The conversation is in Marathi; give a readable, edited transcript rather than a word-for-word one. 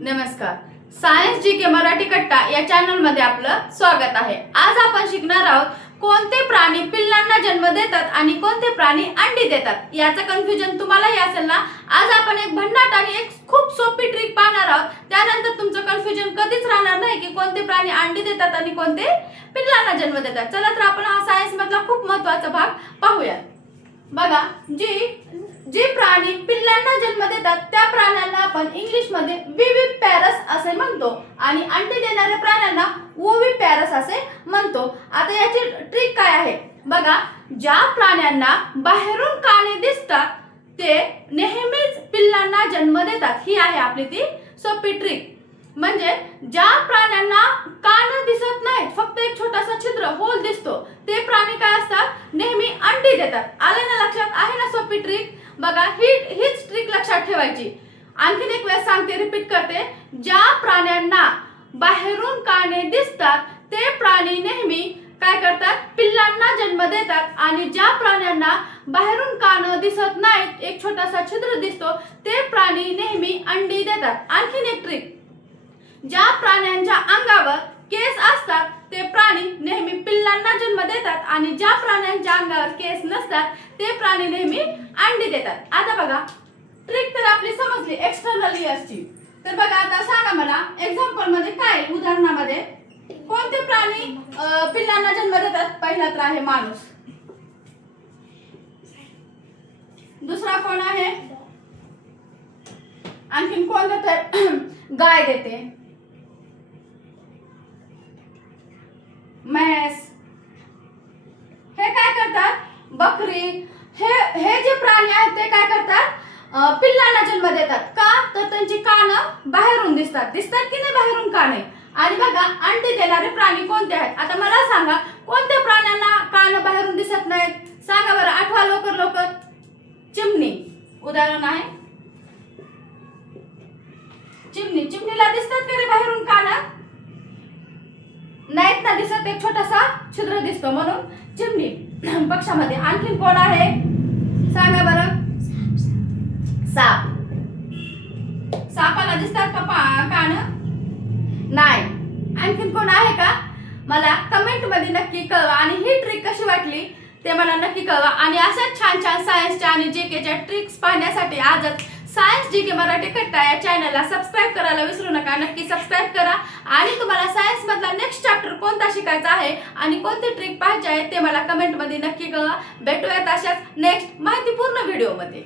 नमस्कार. सायन्स जी के मराठी कट्टा या चॅनल मध्ये आपलं स्वागत आहे. आज आपण शिकणार आहोत कोणते प्राणी पिल्लांना जन्म देतात आणि कोणते प्राणी अंडी देतात. याचं कन्फ्युजन तुम्हालाही असेल ना. आज आपण एक भन्नाट आणि एक खूप सोपी ट्रिक पाहणार आहोत. त्यानंतर तुमचं कन्फ्युजन कधीच राहणार नाही की कोणते प्राणी अंडी देतात आणि कोणते पिल्लांना जन्म देतात. चला तर आपण हा सायन्स मधला खूप महत्त्वाचा भाग पाहूया. बघा, जे प्राणी पिल्लांना जन्म देतात त्या प्राण्यांना आपण इंग्लिश मध्ये विविपॅरस असे म्हणतो आणि अंडी देणाऱ्या प्राण्यांना ओविपॅरस असे म्हणतो. आता याची ट्रिक काय आहे बघा. ज्या प्राण्यांना बाहेरून काने दिसतात ते नेहमीच पिल्लांना जन्म देतात. ही आहे आपली ती सोपी ट्रिक. म्हणजे ज्या प्राण्यांना कान दिसत नाहीत, फक्त एक छोटासा छिद्र होल दिसतो, ते प्राणी काय असतात, नेहमी अंडी देतात. आले ना लक्षात? आहे ना सोपी ट्रिक? बघा, हीच ट्रिक लक्षात ठेवायची. आणखीन एक वेळेस सांगते, रिपीट करते. ज्या प्राण्यांना बाहेरून काने दिसतात ते प्राणी नेहमी काय करतात, पिल्लांना जन्म देतात. आणि ज्या प्राण्यांना बाहेरून कान दिसत नाहीत, एक छोटासा छिद्र दिसतो, ते प्राणी नेहमी अंडी देतात. आणखीन एक ट्रिक. ज्या प्राण्यांच्या अंगावर केस असतात ते प्राणी नेहमी पिल्लांना जन्म देतात आणि ज्या प्राण्यांच्या अंगावर केस नसतात ते प्राणी नेहमी अंडी देतात. आता बघा, ट्रिक तर आपली समजली एक्सटर्नल इयर्सची. तर बघा, आता सांगा मला एक्झाम्पल मध्ये काय, उदाहरणामध्ये कोणते प्राणी पिल्लांना जन्म देतात. पहिला तर आहे माणूस. दुसरा कोण आहे, आणखीन कोण देते, गाय देते, म्हैस. हे काय करतात, बकरी. हे जे प्राणी आहेत ते काय करतात, पिल्लांना जन्म देतात. का तर त्यांची कान बाहेरून दिसतात की नाही, बाहेरून काने. आणि बघा, अंडी देणारे प्राणी कोणते आहेत. आता मला सांगा, कोणत्या प्राण्यांना कान बाहेरून दिसत नाहीत, सांगा बरं, आठवा लवकर लवकर. चिमणी उदाहरण आहे. चिमणीला दिसतात का रे बाहेरून कान? नाहीत ना दिसत, एक छोटासा छिद्र दिसतो म्हणून चिमणी पक्षामध्ये. आणखीन कोण आहे सांगा बरं. साप. सापाला दिसतात का कान? नाही. आणखीन कोण आहे का? मला कमेंट मध्ये नक्की कळवा. आणि ही ट्रिक कशी वाटली ते मला नक्की कळवा. आणि अशाच छान छान सायन्सच्या आणि जीकेच्या ट्रिक्स पाहण्यासाठी आजच सायन्स जीके मराठी कट्टा या चॅनलला सबस्क्राईब करायला विसरू नका. नक्की सबस्क्राईब करा. आणि तुम्हाला सायन्स मधला नेक्स्ट चॅप्टर कोणता शिकायचा आहे आणि कोणती ट्रिक पाहायची आहे ते मला कमेंट मध्ये नक्की कळवा. भेटूयात अशाच नेक्स्ट माहितीपूर्ण व्हिडिओ मध्ये.